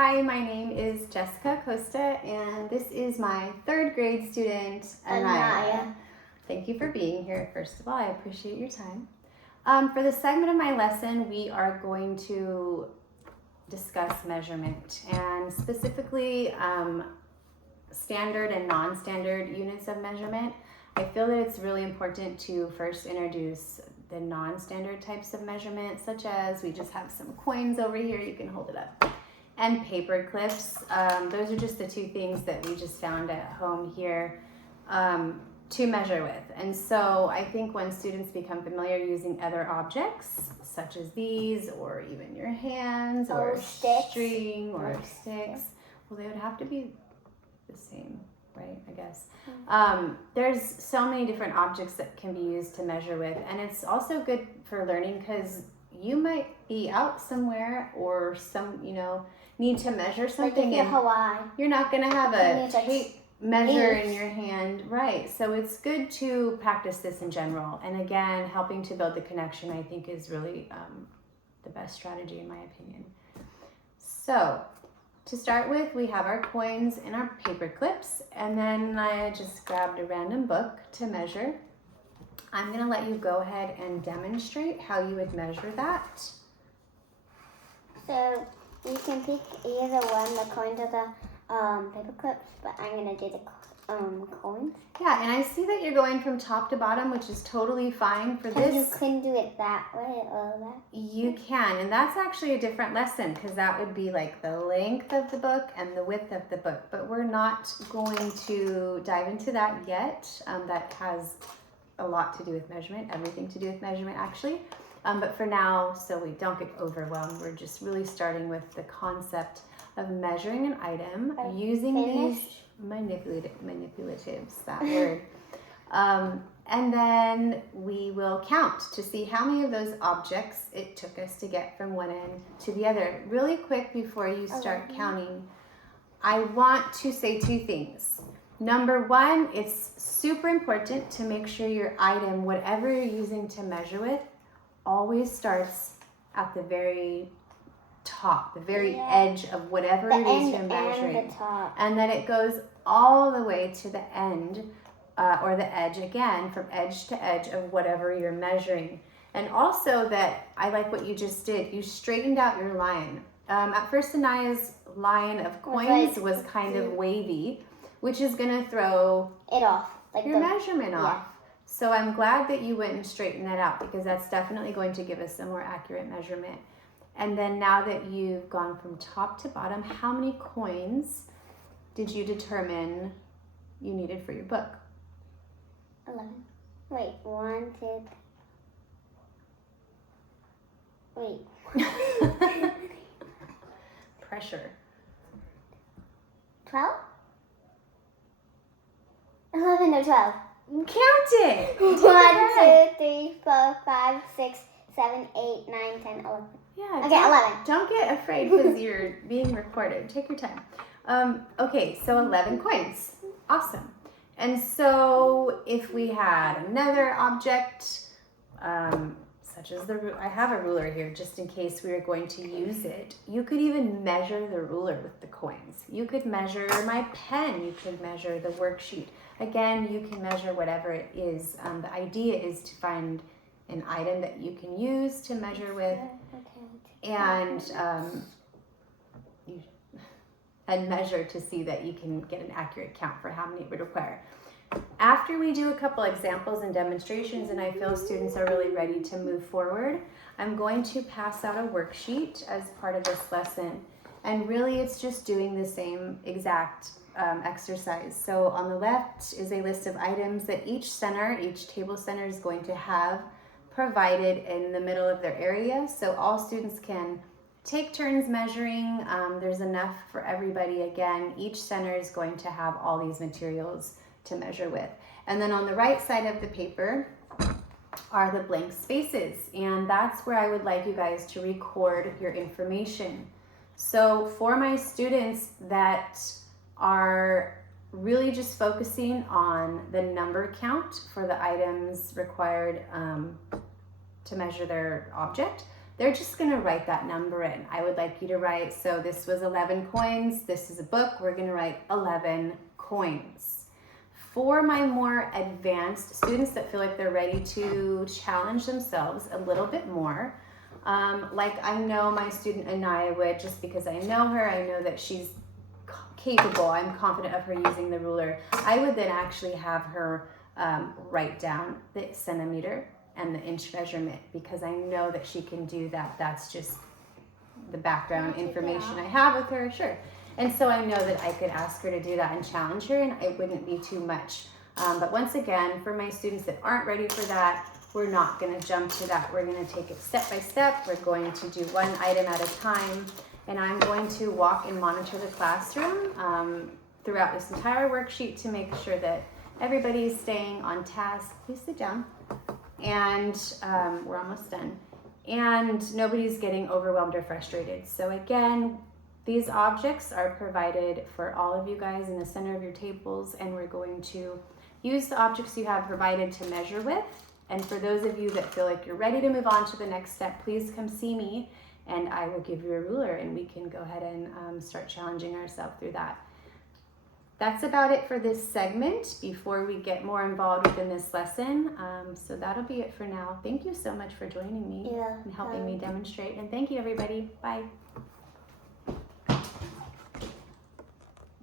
Hi, my name is Jessica Costa, and this is my third grade student, Anaya. Thank you for being here. First of all, I appreciate your time. For this segment of my lesson, we are going to discuss measurement, and specifically standard and non-standard units of measurement. I feel that it's really important to first introduce the non-standard types of measurement, such as we just have some coins over here, you can hold it up, and paper clips. Those are just the two things that we just found at home here to measure with. And so I think when students become familiar using other objects, such as these, or even your hands, or string, or sticks, well, they would have to be the same, right? I guess. There's so many different objects that can be used to measure with, and it's also good for learning because you might be out somewhere or need to measure something, like Hawaii. You're not going to have a tape measure in your hand, right? So it's good to practice this in general, and again, helping to build the connection I think is really the best strategy in my opinion. So to start with, we have our coins and our paper clips, and then I just grabbed a random book to measure. I'm going to let you go ahead and demonstrate how you would measure that. So you can pick either one, the coins or the paper clips, but I'm going to do the coins. Yeah, and I see that you're going from top to bottom, which is totally fine for this. You couldn't do it that way or that? You can, and that's actually a different lesson because that would be like the length of the book and the width of the book, but we're not going to dive into that yet. That has a lot to do with measurement, everything to do with measurement actually. But for now, so we don't get overwhelmed, we're just really starting with the concept of measuring an item using these manipulatives, that word. And then we will count to see how many of those objects it took us to get from one end to the other. Really quick before you start counting, I want to say two things. Number one, it's super important to make sure your item, whatever you're using to measure with, always starts at the very top, the very edge of whatever it is you're measuring, and that it goes all the way to the end or the edge again, from edge to edge of whatever you're measuring. And also that I like what you just did, you straightened out your line. At first Anaya's line of coins was kind of wavy, which is going to throw it off, like your measurement off. So I'm glad that you went and straightened that out because that's definitely going to give us a more accurate measurement. And then now that you've gone from top to bottom, how many coins did you determine you needed for your book? 11. Wait, 1, 2. Wait. Pressure. 12? 11 or 12? Count it! 1, 2, 3, 4, 5, 6, 7, 8, 9, 10, 11. Yeah. Okay, 11. Don't get afraid because you're being recorded. Take your time. Okay, so 11 coins. Awesome. And so if we had another object, such as I have a ruler here just in case we are going to use it. You could even measure the ruler with the coins. You could measure my pen. You could measure the worksheet. Again, you can measure whatever it is. The idea is to find an item that you can use to measure with, and measure to see that you can get an accurate count for how many it would require. After we do a couple examples and demonstrations and I feel students are really ready to move forward, I'm going to pass out a worksheet as part of this lesson. And really it's just doing the same exact exercise. So on the left is a list of items that each table center is going to have provided in the middle of their area. So all students can take turns measuring. There's enough for everybody. Again, each center is going to have all these materials to measure with. And then on the right side of the paper are the blank spaces. And that's where I would like you guys to record your information. So for my students that are really just focusing on the number count for the items required to measure their object, they're just gonna write that number in. I would like you to write, so this was 11 coins, this is a book, we're gonna write 11 coins. For my more advanced students that feel like they're ready to challenge themselves a little bit more, like I know my student Anaya would, just because I know her, I know that she's capable, I'm confident of her using the ruler. I would then actually have her write down the centimeter and the inch measurement, because I know that she can do that. That's just the background information I have with her, sure. And so I know that I could ask her to do that and challenge her, and it wouldn't be too much. But once again, for my students that aren't ready for that, we're not gonna jump to that. We're gonna take it step by step. We're going to do one item at a time, and I'm going to walk and monitor the classroom throughout this entire worksheet to make sure that everybody's staying on task. Please sit down. And we're almost done. And nobody's getting overwhelmed or frustrated. So again, these objects are provided for all of you guys in the center of your tables, and we're going to use the objects you have provided to measure with. And for those of you that feel like you're ready to move on to the next step, please come see me and I will give you a ruler and we can go ahead and start challenging ourselves through that. That's about it for this segment before we get more involved within this lesson. So that'll be it for now. Thank you so much for joining me and helping me demonstrate. And thank you, everybody. Bye.